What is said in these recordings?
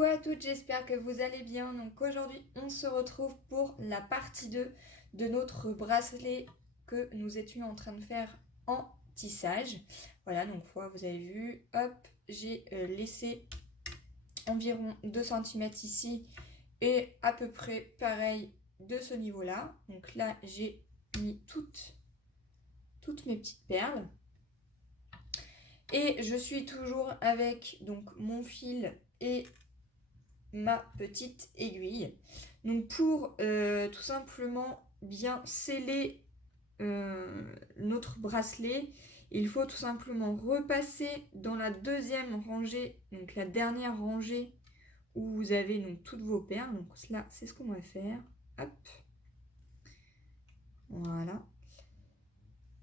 Coucou à toutes, j'espère que vous allez bien. Donc aujourd'hui, on se retrouve pour la partie 2 de notre bracelet que nous étions en train de faire en tissage. Voilà, donc vous avez vu, hop, j'ai laissé environ 2 cm ici et à peu près pareil de ce niveau-là. Donc là, j'ai mis toutes mes petites perles. Et je suis toujours avec donc mon fil et ma petite aiguille. Donc pour tout simplement bien sceller notre bracelet, il faut tout simplement repasser dans la deuxième rangée, donc la dernière rangée où vous avez donc toutes vos perles. Donc là, c'est ce qu'on va faire. Hop. Voilà.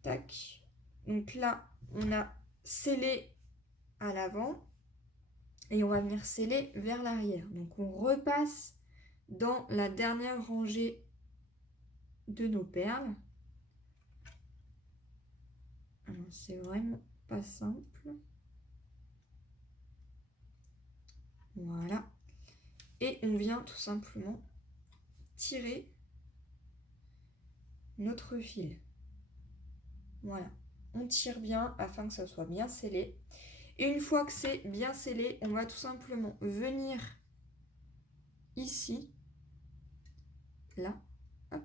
Tac. Donc là, on a scellé à l'avant. Et on va venir sceller vers l'arrière. Donc on repasse dans la dernière rangée de nos perles. Alors c'est vraiment pas simple. Voilà. Et on vient tout simplement tirer notre fil. Voilà. On tire bien afin que ça soit bien scellé. Et une fois que c'est bien scellé, on va tout simplement venir ici, là, hop,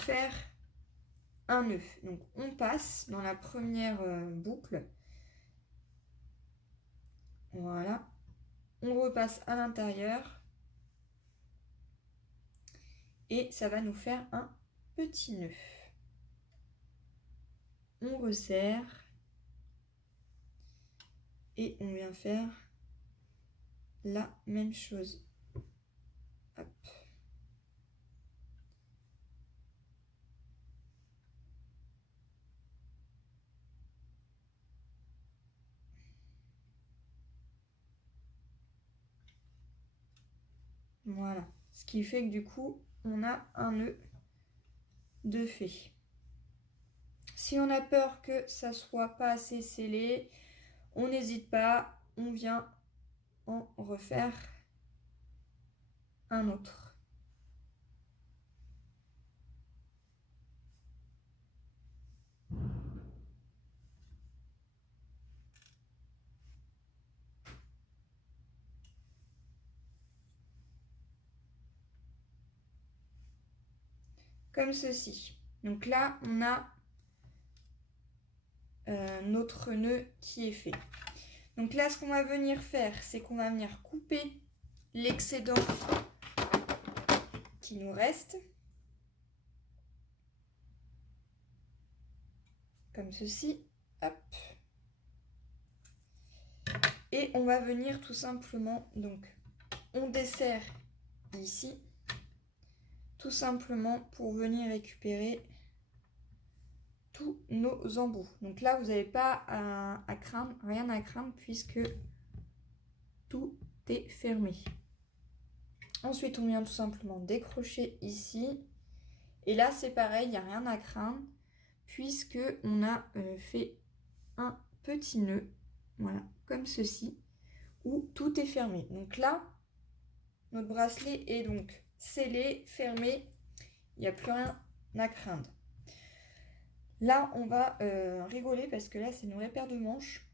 faire un nœud. Donc on passe dans la première boucle. Voilà. On repasse à l'intérieur. Et ça va nous faire un petit nœud. On resserre. Et on vient faire la même chose. Hop. Voilà. Ce qui fait que du coup, on a un nœud de fait. Si on a peur que ça soit pas assez scellé, on n'hésite pas, on vient en refaire un autre. Comme ceci. Donc là, on a notre nœud qui est fait. Donc là, ce qu'on va venir faire, c'est qu'on va venir couper l'excédent qui nous reste. Comme ceci. Hop. Et on va venir tout simplement, donc, on desserre ici, tout simplement pour venir récupérer tous nos embouts. Donc là, vous n'avez pas à craindre, rien à craindre, puisque tout est fermé. Ensuite, on vient tout simplement décrocher ici. Et là, c'est pareil, il n'y a rien à craindre, puisque on a fait un petit nœud, voilà, comme ceci, où tout est fermé. Donc là, notre bracelet est donc scellé, fermé, il n'y a plus rien à craindre. Là, on va rigoler parce que là, c'est une vraie paire de manches.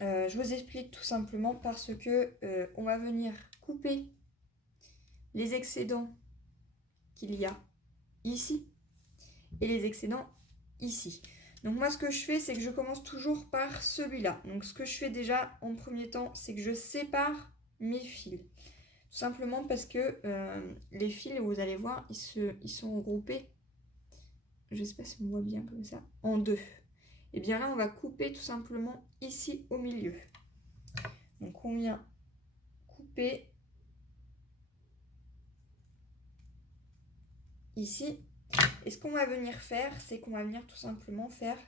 Je vous explique tout simplement parce que on va venir couper les excédents qu'il y a ici et les excédents ici. Donc moi, ce que je fais, c'est que je commence toujours par celui-là. Donc ce que je fais déjà en premier temps, c'est que je sépare mes fils. Tout simplement parce que les fils, vous allez voir, ils sont regroupés, je ne sais pas si on voit bien comme ça, en deux. Et bien là, on va couper tout simplement ici au milieu. Donc on vient couper ici. Et ce qu'on va venir faire, c'est qu'on va venir tout simplement faire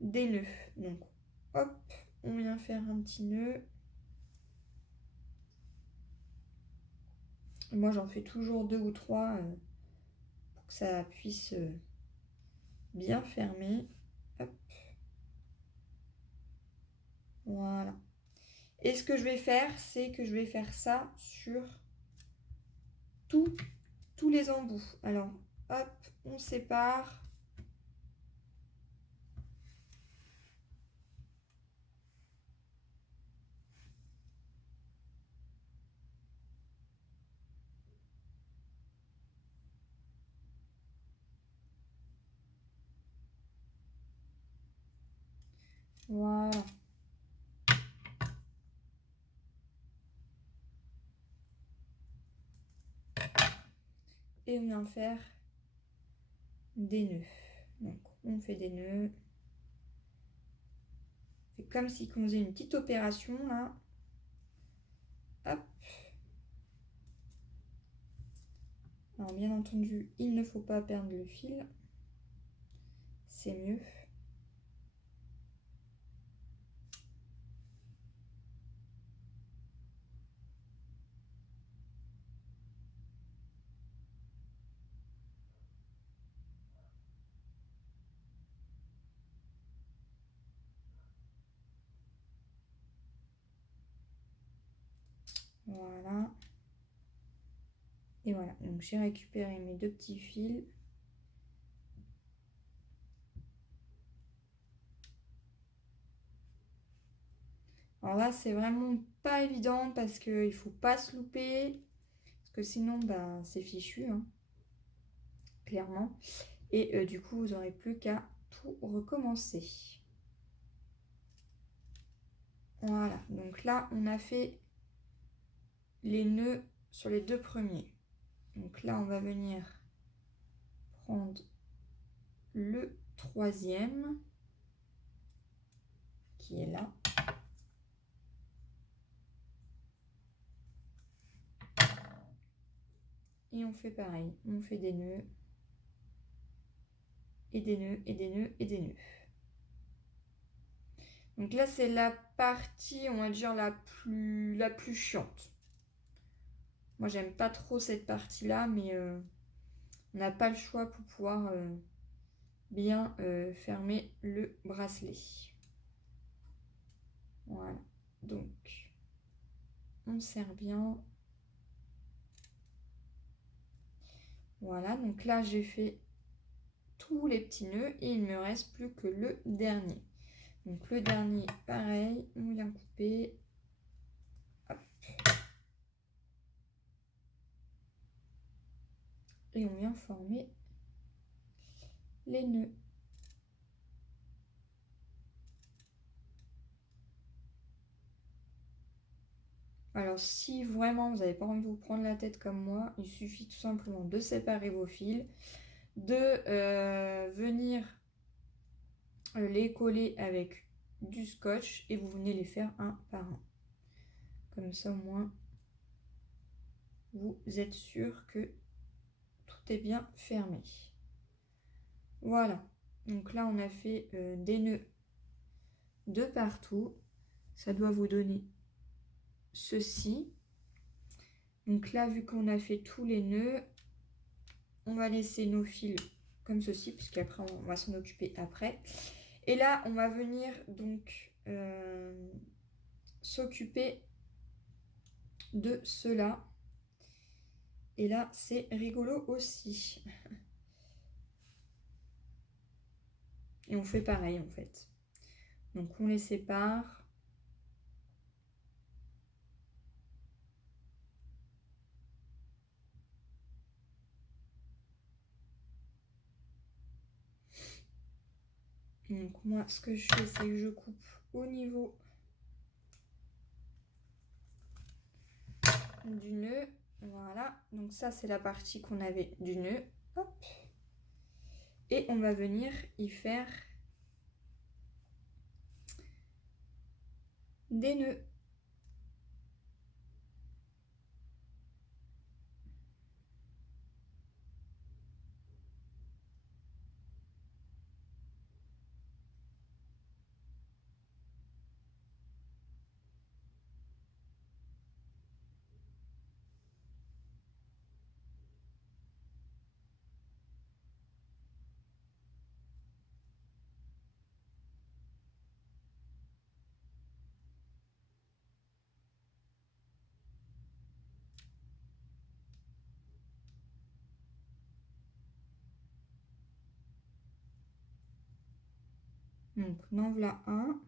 des nœuds. Donc hop, on vient faire un petit nœud. Moi, j'en fais toujours 2 ou 3 pour que ça puisse bien fermer. Hop. Voilà. Et ce que je vais faire, c'est que je vais faire ça sur tous les embouts. Alors, hop, on sépare. Voilà. Et on vient faire des nœuds. Donc, on fait des nœuds. C'est comme si on faisait une petite opération là. Hop. Alors, bien entendu, il ne faut pas perdre le fil. C'est mieux. Voilà. Et voilà, donc j'ai récupéré mes 2 petits fils. Alors là, c'est vraiment pas évident parce qu'il ne faut pas se louper. Parce que sinon, bah, c'est fichu, hein, clairement. Et du coup, vous n'aurez plus qu'à tout recommencer. Voilà, donc là, on a fait les nœuds sur les 2 premiers. Donc là, on va venir prendre le 3e qui est là. Et on fait pareil, on fait des nœuds, et des nœuds, et des nœuds, et des nœuds. Donc là, c'est la partie, on va dire, la plus chiante. Moi, j'aime pas trop cette partie-là, mais on n'a pas le choix pour pouvoir bien fermer le bracelet. Voilà, donc on serre bien. Voilà, donc là j'ai fait tous les petits nœuds et il ne me reste plus que le dernier. Donc le dernier, pareil, on vient couper. Hop. Et on vient former les nœuds. Alors si vraiment vous n'avez pas envie de vous prendre la tête comme moi, il suffit tout simplement de séparer vos fils, de venir les coller avec du scotch et vous venez les faire un par un. Comme ça au moins vous êtes sûr que tout est bien fermé. Voilà, donc là on a fait des nœuds de partout. Ça doit vous donner ceci. Donc là, vu qu'on a fait tous les nœuds, on va laisser nos fils comme ceci, puisqu'après on va s'en occuper après. Et là, on va venir donc s'occuper de cela. Et là, c'est rigolo aussi. Et on fait pareil en fait. Donc on les sépare. Donc moi, ce que je fais, c'est que je coupe au niveau du nœud. Voilà, donc ça c'est la partie qu'on avait du nœud. Hop. Et on va venir y faire des nœuds. Donc, en voilà un.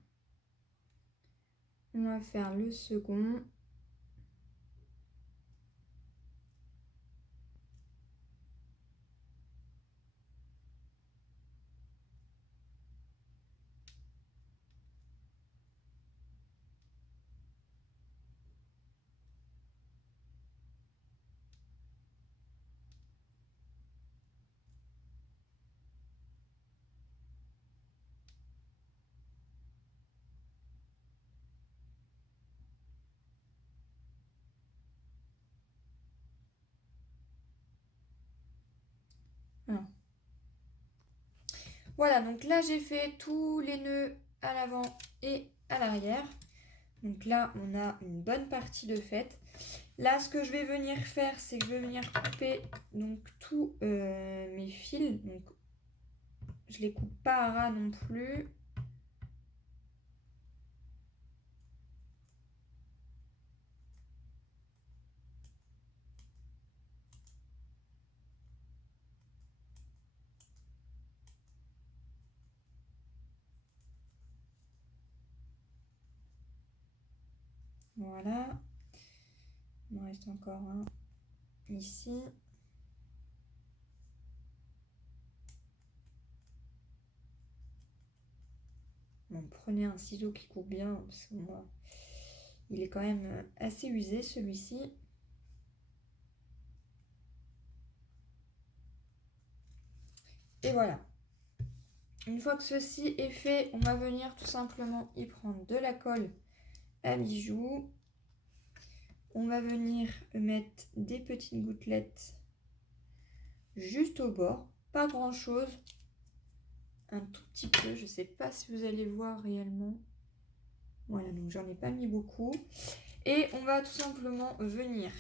On va faire le second. Voilà, donc là j'ai fait tous les nœuds à l'avant et à l'arrière. Donc là on a une bonne partie de faite. Là ce que je vais venir faire, c'est que je vais venir couper donc tous mes fils. Donc je les coupe pas à ras non plus. Voilà. Il me reste encore un ici. Bon, prenez un ciseau qui coupe bien, parce que moi, il est quand même assez usé celui-ci. Et voilà. Une fois que ceci est fait, on va venir tout simplement y prendre de la colle à bijoux. On va venir mettre des petites gouttelettes juste au bord, pas grand chose, un tout petit peu, je ne sais pas si vous allez voir réellement. Voilà, donc j'en ai pas mis beaucoup. Et on va tout simplement venir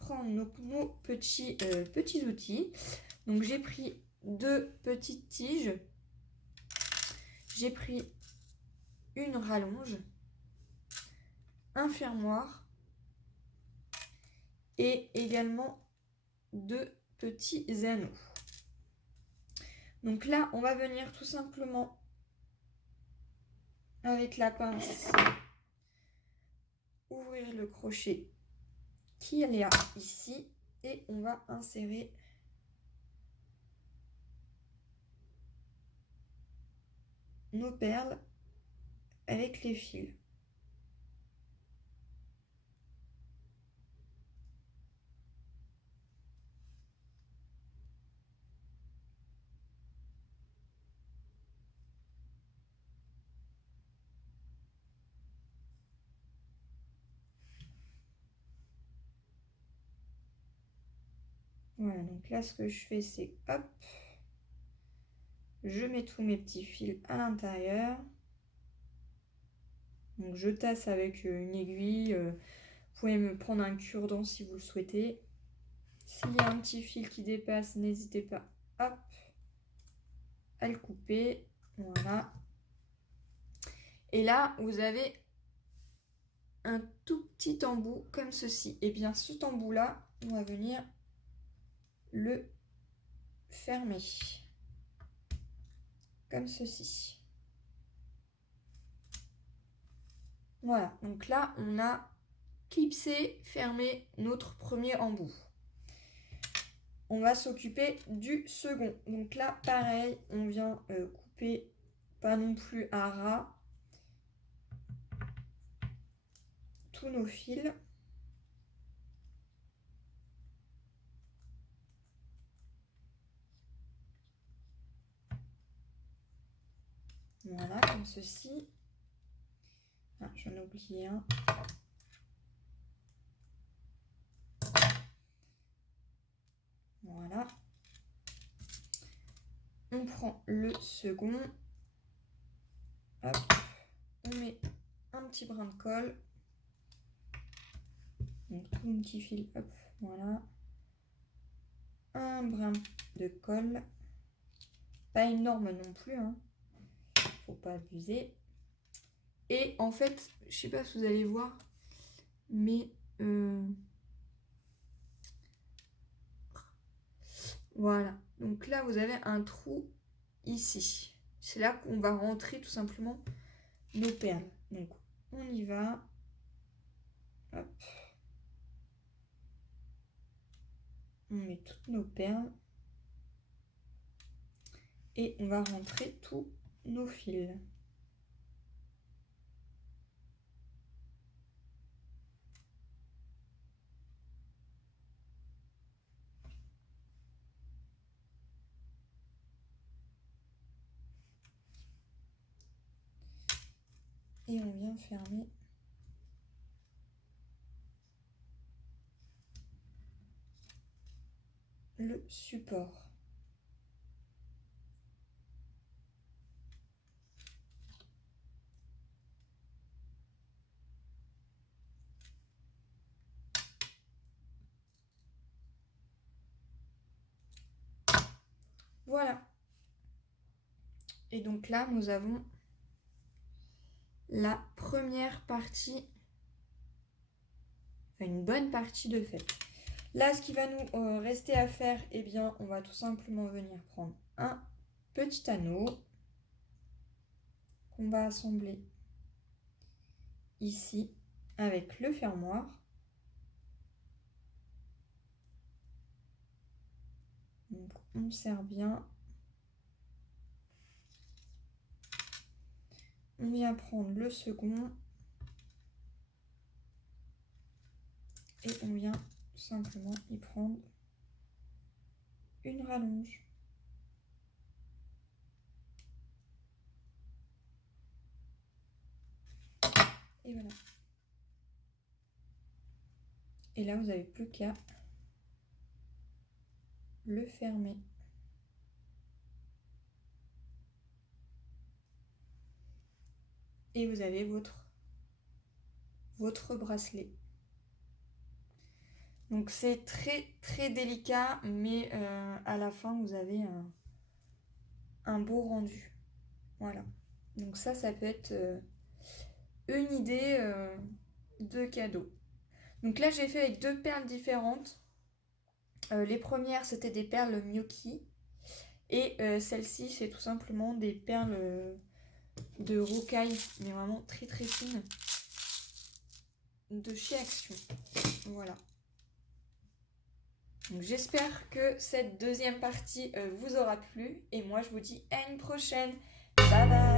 prendre nos petits outils. Donc j'ai pris 2 petites tiges, j'ai pris une rallonge, un fermoir et également 2 petits anneaux. Donc là, on va venir tout simplement avec la pince ouvrir le crochet qu'il y a ici et on va insérer nos perles avec les fils. Voilà, donc là, ce que je fais, c'est hop, je mets tous mes petits fils à l'intérieur. Donc je tasse avec une aiguille. Vous pouvez me prendre un cure-dent si vous le souhaitez. S'il y a un petit fil qui dépasse, n'hésitez pas, hop, à le couper. Voilà. Et là, vous avez un tout petit embout comme ceci. Et bien, cet embout-là, on va venir le fermer comme ceci. Voilà, donc là on a clipsé, fermé notre premier embout. On va s'occuper du second. Donc là pareil, on vient couper pas non plus à ras tous nos fils. Voilà, comme ceci. Ah, j'en ai oublié un. Voilà. On prend le second. Hop. On met un petit brin de colle. Donc tout un petit fil. Hop. Voilà. Un brin de colle. Pas énorme non plus. Hein. Faut pas abuser. Et en fait, je sais pas si vous allez voir, mais voilà. Donc là, vous avez un trou ici. C'est là qu'on va rentrer tout simplement nos perles. Donc, on y va. Hop. On met toutes nos perles. Et on va rentrer tous nos fils. Et on vient fermer le support. Voilà. Et donc là, nous avons la première partie, enfin une bonne partie de fait. Là, ce qui va nous rester à faire, eh bien, on va tout simplement venir prendre un petit anneau qu'on va assembler ici avec le fermoir. Donc, on serre bien. On vient prendre le second. Et on vient simplement y prendre une rallonge. Et voilà. Et là, vous n'avez plus qu'à le fermer. Et vous avez votre bracelet. Donc c'est très très délicat, mais à la fin vous avez un beau rendu. Voilà. Donc ça peut être une idée de cadeau. Donc là j'ai fait avec deux perles différentes. Les premières c'était des perles Miyoki. Et celle-ci c'est tout simplement des perles de rocaille, mais vraiment très très fines. De chez Action. Voilà. Donc j'espère que cette deuxième partie vous aura plu et moi je vous dis à une prochaine. Bye bye.